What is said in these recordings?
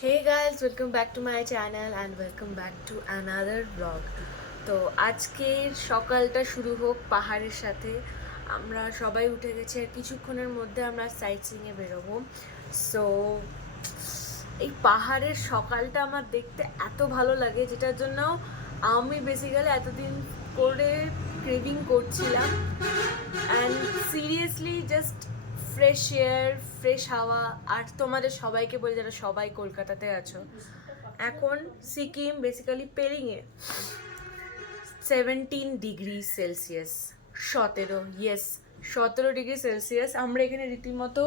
Hey guys, welcome back to my channel and welcome back to another vlog. তো আজকের সকালটা শুরু হোক পাহাড়ের সাথে। আমরা সবাই উঠে গেছি আর কিছুক্ষণের মধ্যে আমরা সাইট সিইংয়ে বেরোবো। সো এই পাহাড়ের সকালটা আমার দেখতে এত ভালো লাগে, যেটার জন্য আমি বেসিক্যালি এতদিন করে ক্রেভিং করছিলাম। And seriously just fresh air, fresh হাওয়া। আর তোমাদের সবাইকে বলি যারা সবাই কলকাতাতে আছো, এখন সিকিম বেসিক্যালি পেরিংয়ে 17 ডিগ্রি সেলসিয়াস, 17 ডিগ্রি সেলসিয়াস। আমরা এখানে রীতিমতো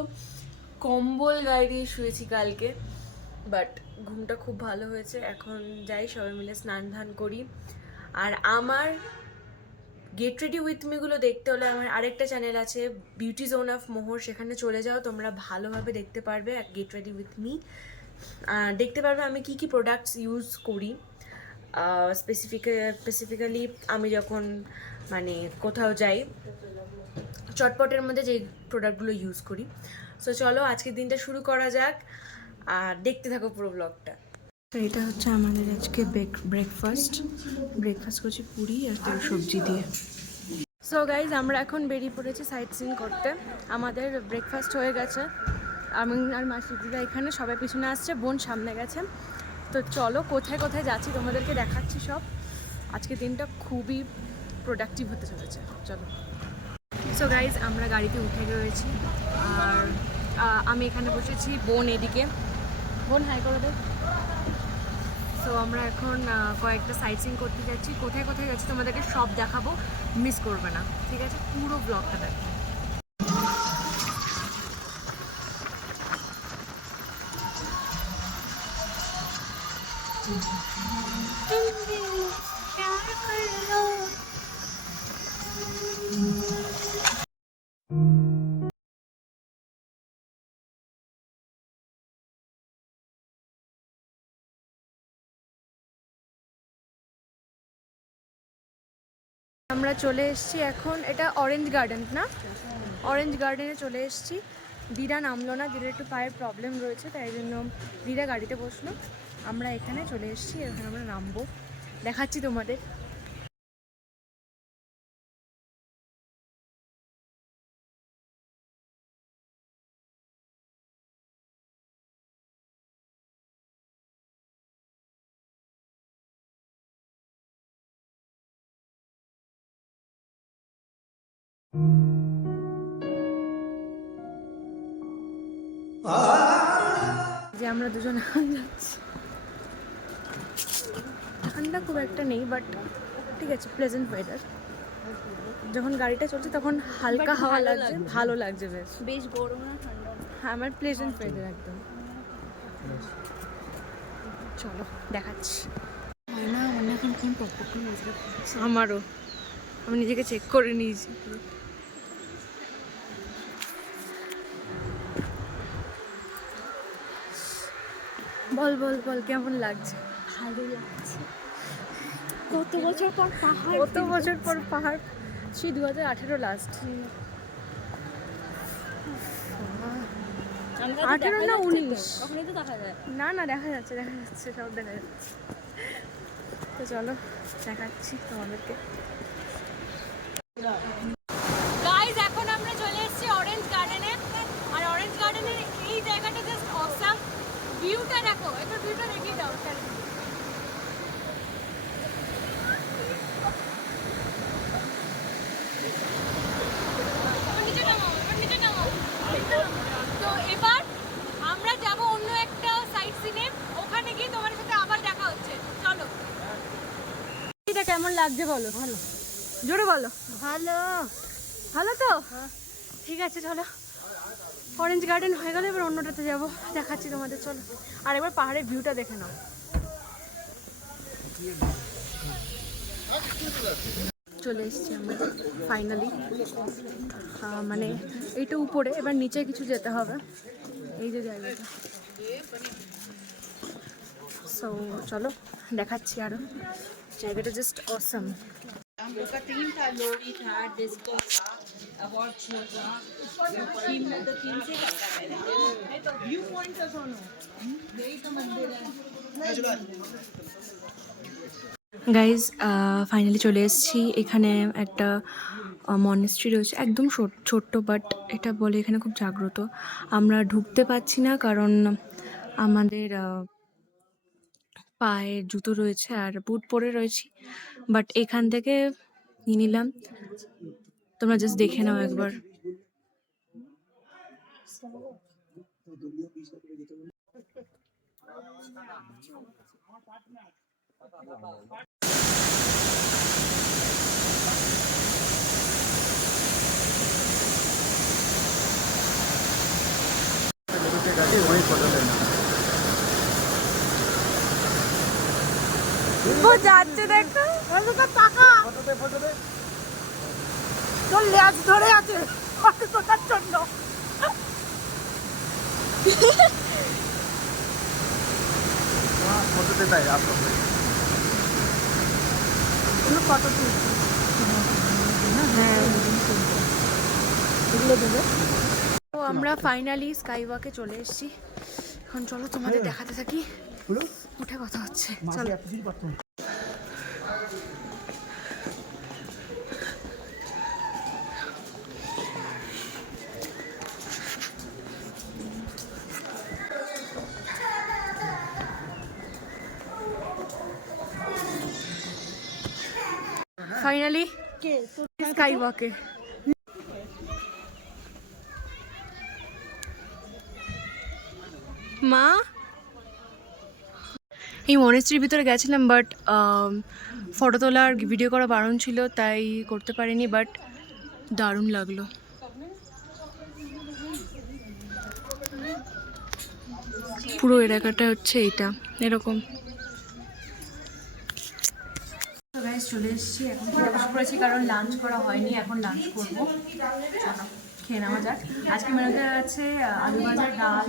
কম্বল গায়ে দিয়ে শুয়েছি কালকে, বাট ঘুমটা খুব ভালো হয়েছে। এখন যাই সবাই মিলে স্নান ধান করি। আর আমার গেট রেডি উইথ মিগুলো দেখতে হলে আমার আরেকটা চ্যানেল আছে, বিউটি জোন অফ মোহর, সেখানে চলে যাও, তোমরা ভালোভাবে দেখতে পারবে গেট রেডি উইথ মি। দেখতে পারবে আমি কি কি প্রোডাক্টস ইউজ করি, স্পেসিফিক্যালি আমি যখন মানে কোথাও যাই চটপটের মধ্যে যে প্রোডাক্টগুলো ইউজ করি। সো চলো আজকের দিনটা শুরু করা যাক আর দেখতে থাকো পুরো ব্লগটা। তো এটা হচ্ছে আমাদের আজকে ব্রেকফাস্ট করছি পুরি আর তেল সবজি দিয়ে। সো গাইজ আমরা এখন বেরিয়ে পড়েছি সাইট সিইং করতে। আমাদের ব্রেকফাস্ট হয়ে গেছে, আমি আর মাসি দিদা এখানে, সবাই পিছনে আসছে, বোন সামনে গেছে। তো চলো কোথায় কোথায় যাচ্ছি তোমাদেরকে দেখাচ্ছি সব। আজকে দিনটা খুবই প্রোডাক্টিভ হতে চলেছে, চলো। সো গাইজ আমরা গাড়িতে উঠে রয়েছি আর আমি এখানে বসেছি, বোন এদিকে। বোন হাই করে দে। সো আমরা এখন কয়েকটা সাইট সিইং করতে যাচ্ছি। কোথায় কোথায় যাচ্ছি তোমাদেরকে সব দেখাবো, মিস করবে না, ঠিক আছে? পুরো ব্লগটা দেখো। আমরা চলে এসেছি এখন, এটা অরেঞ্জ গার্ডেন না, অরেঞ্জ গার্ডেনে চলে এসেছি। দিদা নামলো না, দিদার একটু পায়ের প্রবলেম রয়েছে, তাই জন্য দিদা গাড়িতে বসলো। আমরা এখানে চলে এসেছি, এখানে আমরা নামবো, দেখাচ্ছি তোমাদের। যে আমরা দুজন যাচ্ছি, ঠান্ডা খুব একটা নেই, বাট ঠিক আছে, প্লেজেন্ট ওয়েদার। যখন গাড়িটা চলছে তখন হালকা হাওয়া লাগছে, ভালো লাগছে, বেশ বেশ গরম না ঠান্ডা? হ্যাঁ, আমার প্লেজেন্ট ওয়েদার একদম। চলো দেখাচ্ছি। না মানে এখন কোন পপকর্ন আমারও, আমি নিজেকে চেক করে নিয়েছি পুরো। বল বল বল কেমন লাগছে? ভালো লাগছে। কত বছর পর পাহাড়, কত বছর পর পাহাড়, সেই 2018 লাস্ট। 18 না 19, ওখানে তো দেখা যায়। না না দেখা যাচ্ছে, দেখা যাচ্ছে, সব দেখা যাচ্ছে। তো চলো দেখাচ্ছি তোমাদেরকে। গাইস এখন আমরা চলে এসেছি অরেঞ্জ গার্ডেনে, আর অরেঞ্জ গার্ডেনের এই জায়গাটা জাস্ট অসাম। ভিউটা দেখো, একবার ভিউটা দেখিয়ে দাও। নিচে নামাও, নিচে নামাও। তো এবার আমরা যাব অন্য একটা সাইট সিনে, ওখানে গিয়ে তোমার সাথে আবার দেখা হচ্ছে। চলো। এটা কেমন লাগছে বলো? ভালো, জোরে বলো। ভালো। ভালো তো? ঠিক আছে চলো, অরেঞ্জ গার্ডেন হয়ে গেলে এবার অন্যটাতে যাবো, দেখাচ্ছি তোমাদের, চলো। আর এবার পাহাড়ের ভিউটা দেখে নাও। চলে এসেছি আমরা ফাইনালি, মানে এইটা উপরে, এবার নিচে কিছু যেতে হবে, এই যে জায়গাটা। সো চলো দেখাচ্ছি আরো, জায়গাটা জাস্ট অসাম। গাইজ ফাইনালি চলে এসেছি। এখানে একটা মনেস্ট্রি রয়েছে, একদম ছোট্ট, বাট এটা বলে এখানে খুব জাগ্রত। আমরা ঢুকতে পারছি না কারণ আমাদের পায়ে জুতো রয়েছে আর বুট পরে রয়েছি, বাট এখান থেকে নিয়ে নিলাম। তোমরা জাস্ট দেখে নাও একবার। ও যাচ্ছে দেখো, তোর লেজ ধরে আছে ফটো তোলার জন্য। ফটোতে তাই আপনার ফটো তুলছি। হ্যাঁ। এগুলো দেবে। তো আমরা ফাইনালি স্কাই ওয়াকে চলে এসেছি। এখন চলো তোমাদের দেখাতে থাকি, উঠে কথা হচ্ছে। চলো। ফাইনালি স্কাই ওয়াকে। মা, এই মনেস্ট্রির ভিতরে গেছিলাম, বাট ফটো তোলা আর ভিডিও করা বারণ ছিল, তাই করতে পারিনি, বাট দারুণ লাগলো। পুরো এলাকাটা হচ্ছে এটা এরকম। চলে এসেছি, এখন খেতে বসে পড়েছি কারণ লাঞ্চ করা হয়নি, এখন লাঞ্চ করবো। চলো খেয়ে নেওয়া যাক। আজকে মেনুতে আছে আলু ভাজা, ডাল,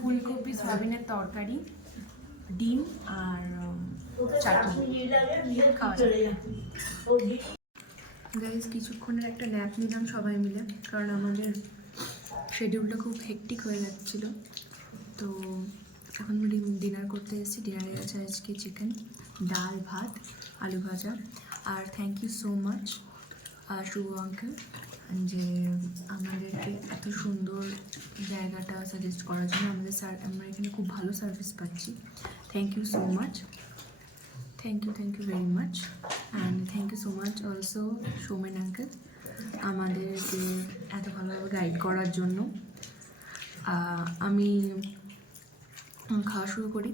ফুলকপি সয়াবিনের তরকারি, ডিম আর চাটনি। খাওয়া যাক। গাইজ কিছুক্ষণের একটা ন্যাপ নিলাম সবাই মিলে, কারণ আমাদের শিডিউলটা খুব হেক্টিক হয়ে যাচ্ছিলো। তো এখন ডিনার করতে এসেছি। ডিনারে আছে আজকে চিকেন, ডাল, ভাত, আলু ভাজা। আর thank you so much Shubho uncle যে আমাদেরকে এত সুন্দর জায়গাটা সাজেস্ট করার জন্য। আমরা এখানে খুব ভালো সার্ভিস পাচ্ছি। Thank you so much, thank you very much. And thank you so much also Soumen uncle আমাদেরকে এত ভালোভাবে গাইড করার জন্য। আমি খাওয়া শুরু করি।